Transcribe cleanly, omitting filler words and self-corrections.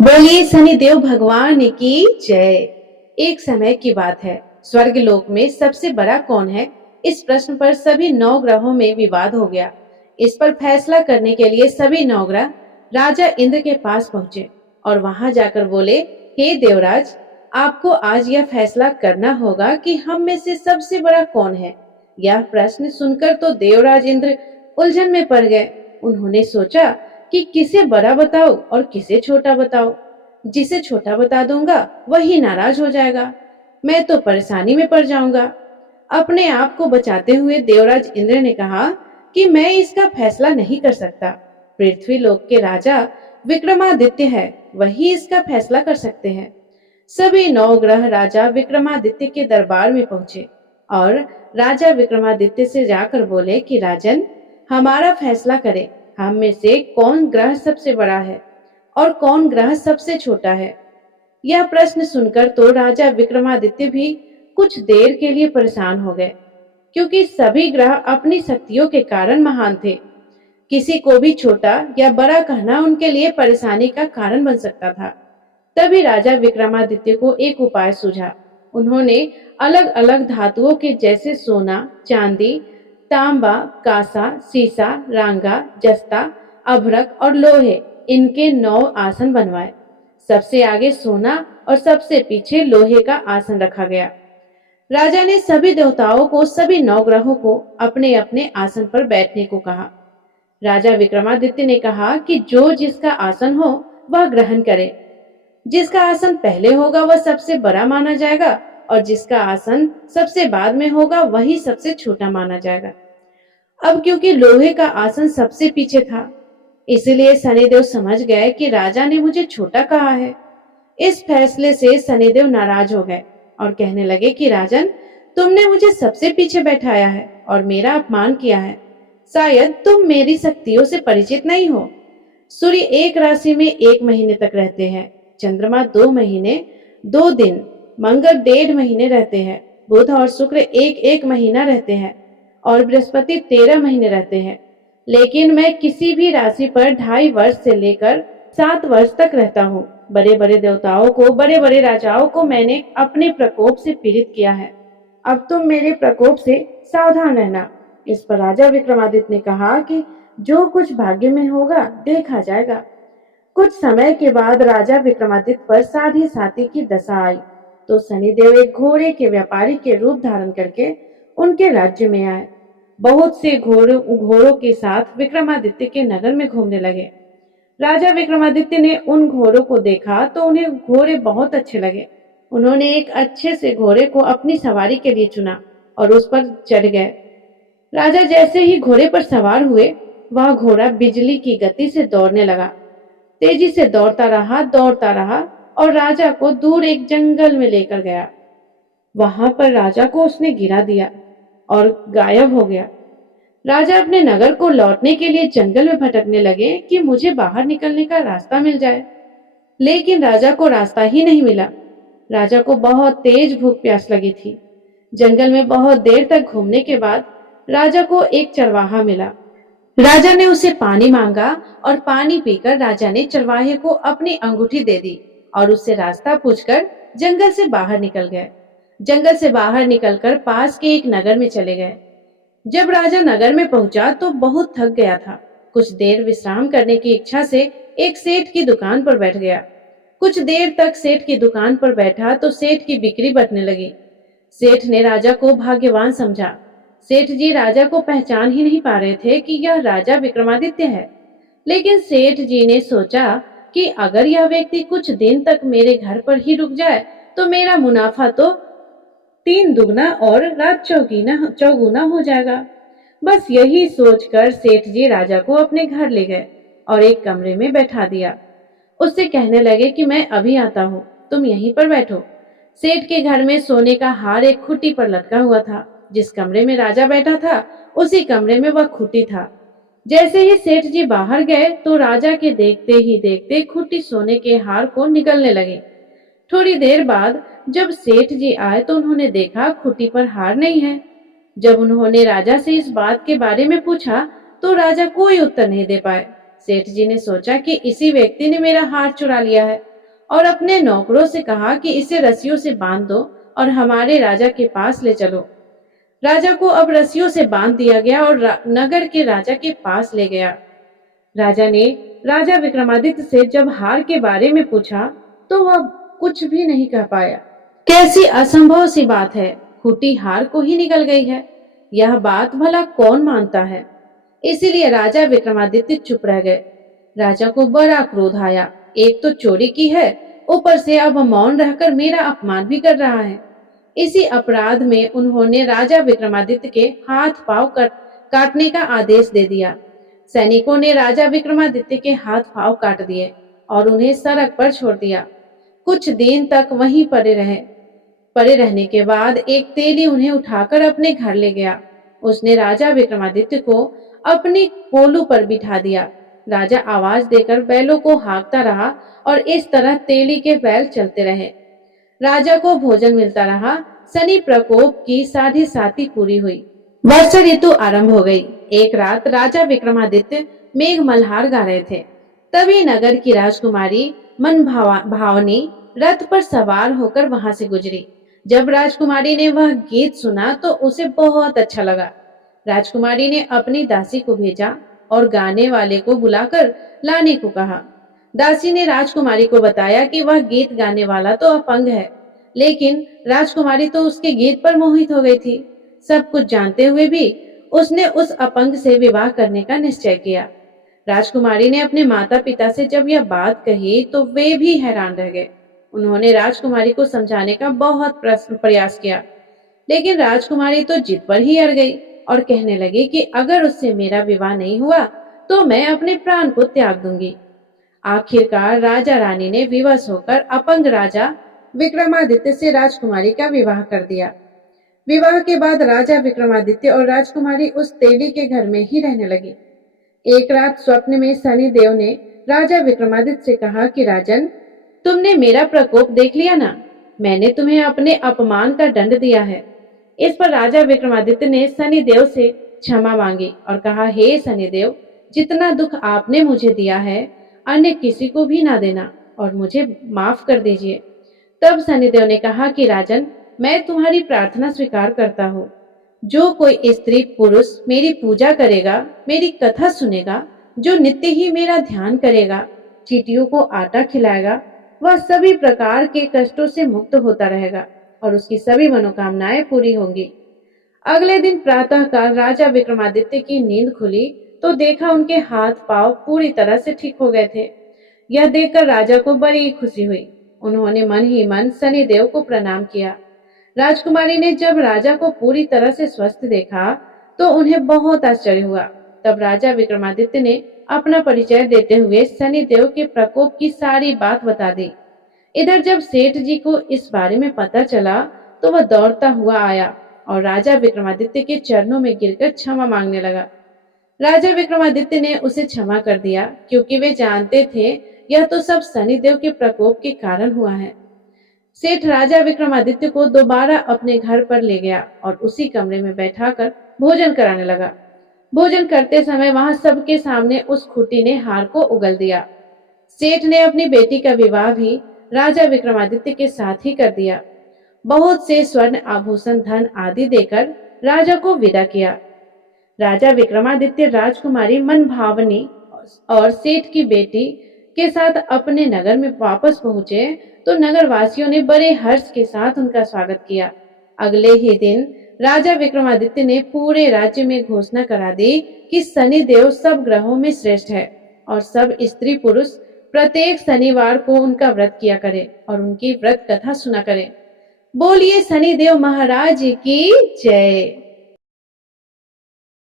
बोलिए शनिदेव भगवान की जय। एक समय की बात है, स्वर्ग लोक में सबसे बड़ा कौन है? इस प्रश्न पर सभी 9 ग्रहों में विवाद हो गया। इस पर फैसला करने के लिए सभी 9 ग्रह राजा इंद्र के पास पहुंचे और वहां जाकर बोले, हे देवराज, आपको आज यह फैसला करना होगा कि हम में से सबसे बड़ा कौन है। यह प्रश्न सुनकर तो देवराज इंद्र उलझन में पड़ गए। उन्होंने सोचा कि किसे बड़ा बताओ और किसे छोटा बताओ। जिसे छोटा बता दूंगा वही नाराज हो जाएगा, मैं तो परेशानी में पड़ जाऊंगा। अपने आप को बचाते हुए देवराज इंद्र ने कहा कि मैं इसका फैसला नहीं कर सकता। पृथ्वी लोक के राजा विक्रमादित्य है, वही इसका फैसला कर सकते हैं। सभी 9 ग्रह राजा विक्रमादित्य के दरबार में पहुंचे और राजा विक्रमादित्य से जाकर बोले कि राजन, हमारा फैसला करें, हम में से कौन ग्रह सबसे बड़ा है और कौन ग्रह सबसे छोटा है। यह प्रश्न सुनकर तो राजा विक्रमादित्य भी कुछ देर के लिए परेशान हो गए, क्योंकि सभी ग्रह अपनी शक्तियों के कारण महान थे। किसी को भी छोटा या बड़ा कहना उनके लिए परेशानी का कारण बन सकता था। तभी राजा विक्रमादित्य को एक उपाय सूझा। उन्होंने अलग अलग धातुओं के जैसे सोना, चांदी, तांबा, कांसा, सीसा, रांगा, जस्ता, अभ्रक और लोहे, इनके 9 आसन बनवाए। सबसे आगे सोना और सबसे पीछे लोहे का आसन रखा गया। राजा ने सभी देवताओं को, सभी 9 ग्रहों को अपने अपने आसन पर बैठने को कहा। राजा विक्रमादित्य ने कहा कि जो जिसका आसन हो वह ग्रहण करे। जिसका आसन पहले होगा वह सबसे बड़ा माना जाएगा और जिसका आसन सबसे बाद में होगा वही सबसे छोटा माना जाएगा। अब क्योंकि लोहे का आसन सबसे पीछे था, इसलिए शनिदेव समझ गए कि राजा ने मुझे छोटा कहा है। इस फैसले से शनिदेव नाराज हो गए और कहने लगे कि राजन, तुमने मुझे सबसे पीछे बैठाया है और मेरा अपमान किया है। शायद तुम मेरी शक्तियों से परिचित नहीं हो। सूर्य एक राशि में 1 महीने तक रहते हैं, चंद्रमा 2 महीने 2 दिन, मंगल 1.5 महीने रहते हैं, बुध और शुक्र 1-1 महीना रहते हैं और बृहस्पति 13 महीने रहते हैं। लेकिन मैं किसी भी राशि पर 2.5 वर्ष से लेकर 7 वर्ष तक रहता हूँ। बड़े बड़े देवताओं को, बड़े बड़े राजाओं को मैंने अपने प्रकोप से पीड़ित किया है। अब तुम मेरे प्रकोप से सावधान रहना। इस पर राजा विक्रमादित्य ने कहा कि जो कुछ भाग्य में होगा देखा जाएगा। कुछ समय के बाद राजा विक्रमादित्य पर साढ़े साती की दशा आई, तो शनिदेव एक घोड़े के व्यापारी के रूप धारण करके उनके राज्य में आए। बहुत से घोड़ों के साथ विक्रमादित्य के नगर में घूमने लगे। राजा विक्रमादित्य ने उन घोड़ों को देखा तो उन्हें घोड़े बहुत अच्छे लगे। उन्होंने एक अच्छे से घोड़े को अपनी सवारी के लिए चुना और उस पर चढ़ गए। राजा जैसे ही घोड़े पर सवार हुए, वह घोड़ा बिजली की गति से दौड़ने लगा। तेजी से दौड़ता रहा और राजा को दूर एक जंगल में लेकर गया। वहां पर राजा को उसने गिरा दिया और गायब हो गया। राजा अपने नगर को लौटने के लिए जंगल में भटकने लगे कि मुझे बाहर निकलने का रास्ता मिल जाए, लेकिन राजा को रास्ता ही नहीं मिला। राजा को बहुत तेज भूख प्यास लगी थी। जंगल में बहुत देर तक घूमने के बाद राजा को एक चरवाहा मिला। राजा ने उसे पानी मांगा और पानी पीकर राजा ने चरवाहे को अपनी अंगूठी दे दी और उससे रास्ता पूछकर जंगल से बाहर निकल गए। जंगल से बाहर निकलकर पास के एक नगर में चले गए। जब राजा नगर में पहुंचा तो बहुत थक गया था। कुछ देर विश्राम करने की इच्छा से एक सेठ की दुकान पर बैठ गया। कुछ देर तक सेठ की दुकान पर बैठा तो सेठ की बिक्री बढ़ने लगी। सेठ ने राजा को भाग्यवान समझा। सेठ जी राजा को पहचान ही नहीं पा रहे थे कि यह राजा विक्रमादित्य है। लेकिन सेठ जी ने सोचा कि अगर यह व्यक्ति कुछ दिन तक मेरे घर पर ही रुक जाए तो मेरा मुनाफा तो 3 दुगना और रात चौगुना हो जाएगा। बस यही सोचकर सेठ जी राजा को अपने घर ले गए और एक कमरे में बैठा दिया। उससे कहने लगे कि मैं अभी आता हूँ, तुम यहीं पर बैठो। सेठ के घर में सोने का हार एक खुट्टी पर लटका हुआ था। जिस कमरे में राजा बैठा था उसी कमरे में वह खुट्टी था। जैसे ही सेठ जी बाहर गए तो राजा के देखते ही देखते खुट्टी सोने के हार को निगलने लगी। थोड़ी देर बाद जब सेठ जी आए तो उन्होंने देखा खुट्टी पर हार नहीं है। जब उन्होंने राजा से इस बात के बारे में पूछा तो राजा कोई उत्तर नहीं दे पाए। सेठ जी ने सोचा कि इसी व्यक्ति ने मेरा हार चुरा लिया है। और अपने नौकरों से कहा कि इसे रस्सियों से बांध दो और हमारे राजा के पास ले चलो। राजा को अब रस्सियों से बांध दिया गया और नगर के राजा के पास ले गया। राजा ने राजा विक्रमादित्य से जब हार के बारे में पूछा तो वह कुछ भी नहीं कह पाया। कैसी असंभव सी बात है, फूटी हार को ही निकल गई है। यह बात भला कौन मानता है। इसीलिए राजा विक्रमादित्य चुप रह गए। राजा को बड़ा क्रोध आया। एक तो चोरी की है, ऊपर से अब मौन रहकर मेरा अपमान भी कर रहा है। इसी अपराध में उन्होंने राजा विक्रमादित्य के हाथ पांव काटने का आदेश दे दिया। सैनिकों ने राजा विक्रमादित्य के हाथ पांव काट दिए और उन्हें सड़क पर छोड़ दिया। कुछ दिन तक वहीं पड़े रहने के बाद एक तेली उन्हें उठाकर अपने घर ले गया। उसने राजा विक्रमादित्य को अपनी कोलू पर बिठा दिया। राजा आवाज देकर बैलों को हाँकता रहा और इस तरह तेली के बैल चलते रहे। राजा को भोजन मिलता रहा। शनि प्रकोप की 7.5 पूरी हुई। वर्षा ऋतु आरंभ हो गई। एक रात राजा विक्रमादित्य मेघ मल्हार गा रहे थे। तभी नगर की राजकुमारी मन भावनी रथ पर सवार होकर वहां से गुजरी। जब राजकुमारी ने वह गीत सुना तो उसे बहुत अच्छा लगा। राजकुमारी ने अपनी दासी को भेजा और गाने वाले को बुलाकर लाने को कहा। दासी ने राजकुमारी को बताया कि वह गीत गाने वाला तो अपंग है, लेकिन राजकुमारी तो उसके गीत पर मोहित हो गई थी। सब कुछ जानते हुए भी उसने उस अपंग से विवाह करने का निश्चय किया। राजकुमारी ने अपने माता पिता से जब यह बात कही तो वे भी हैरान रह गए। उन्होंने राजकुमारी को समझाने का बहुत प्रयास किया, लेकिन राजकुमारी तो जिद पर ही अड़ गई और कहने लगी कि अगर उससे मेरा विवाह नहीं हुआ तो मैं अपने प्राण को त्याग दूंगी। आखिरकार राजा रानी ने विवश होकर अपंग राजा विक्रमादित्य से राजकुमारी का विवाह कर दिया। विवाह के बाद राजा विक्रमादित्य और राजकुमारी उस तेली के घर में ही रहने लगे। एक रात स्वप्न में शनि देव ने राजा विक्रमादित्य से कहा कि राजन, तुमने मेरा प्रकोप देख लिया ना, मैंने तुम्हें अपने अपमान का दंड दिया है। इस पर राजा विक्रमादित्य ने शनि देव से क्षमा मांगी और कहा, हे शनि देव, जितना दुख आपने मुझे दिया है अन्य किसी को भी ना देना और मुझे माफ कर दीजिए। तब शनिदेव ने कहा कि राजन, मैं तुम्हारी प्रार्थना स्वीकार करता हूँ। जो कोई स्त्री पुरुष मेरी पूजा करेगा, मेरी कथा सुनेगा, जो नित्य ही मेरा ध्यान करेगा, चींटियों को आटा खिलाएगा, वह सभी प्रकार के कष्टों से मुक्त होता रहेगा और उसकी सभी मनोकामनाएं पूरी होंगी। अगले दिन प्रातःकाल राजा विक्रमादित्य की नींद खुली तो देखा उनके हाथ पांव पूरी तरह से ठीक हो गए थे। यह देखकर राजा को बड़ी खुशी हुई। उन्होंने मन ही मन शनिदेव को प्रणाम किया। राजकुमारी ने जब राजा को पूरी तरह से स्वस्थ देखा तो उन्हें बहुत आश्चर्य हुआ। तब राजा विक्रमादित्य ने अपना परिचय देते हुए शनिदेव के प्रकोप की सारी बात बता दी। इधर जब सेठ जी को इस बारे में पता चला तो वह दौड़ता हुआ आया और राजा विक्रमादित्य के चरणों में गिरकर क्षमा मांगने लगा। राजा विक्रमादित्य ने उसे क्षमा कर दिया, क्योंकि वे जानते थे यह तो सब शनिदेव के प्रकोप के कारण हुआ है। सेठ राजा विक्रमादित्य को दोबारा अपने घर पर ले गया और उसी कमरे में बैठाकर भोजन कराने लगा। भोजन करते समय वहां सबके सामने उस खूंटी ने हार को उगल दिया। सेठ ने अपनी बेटी का विवाह भी राजा विक्रमादित्य के साथ ही कर दिया। बहुत से स्वर्ण आभूषण, धन आदि देकर राजा को विदा किया। राजा विक्रमादित्य राजकुमारी मनभावनी और सेठ की बेटी के साथ अपने नगर में वापस पहुंचे तो नगर वासियों ने बड़े हर्ष के साथ उनका स्वागत किया। अगले ही दिन राजा विक्रमादित्य ने पूरे राज्य में घोषणा करा दी कि शनिदेव सब ग्रहों में श्रेष्ठ है और सब स्त्री पुरुष प्रत्येक शनिवार को उनका व्रत किया करे और उनकी व्रत कथा सुना करे। बोलिए शनिदेव महाराज की जय।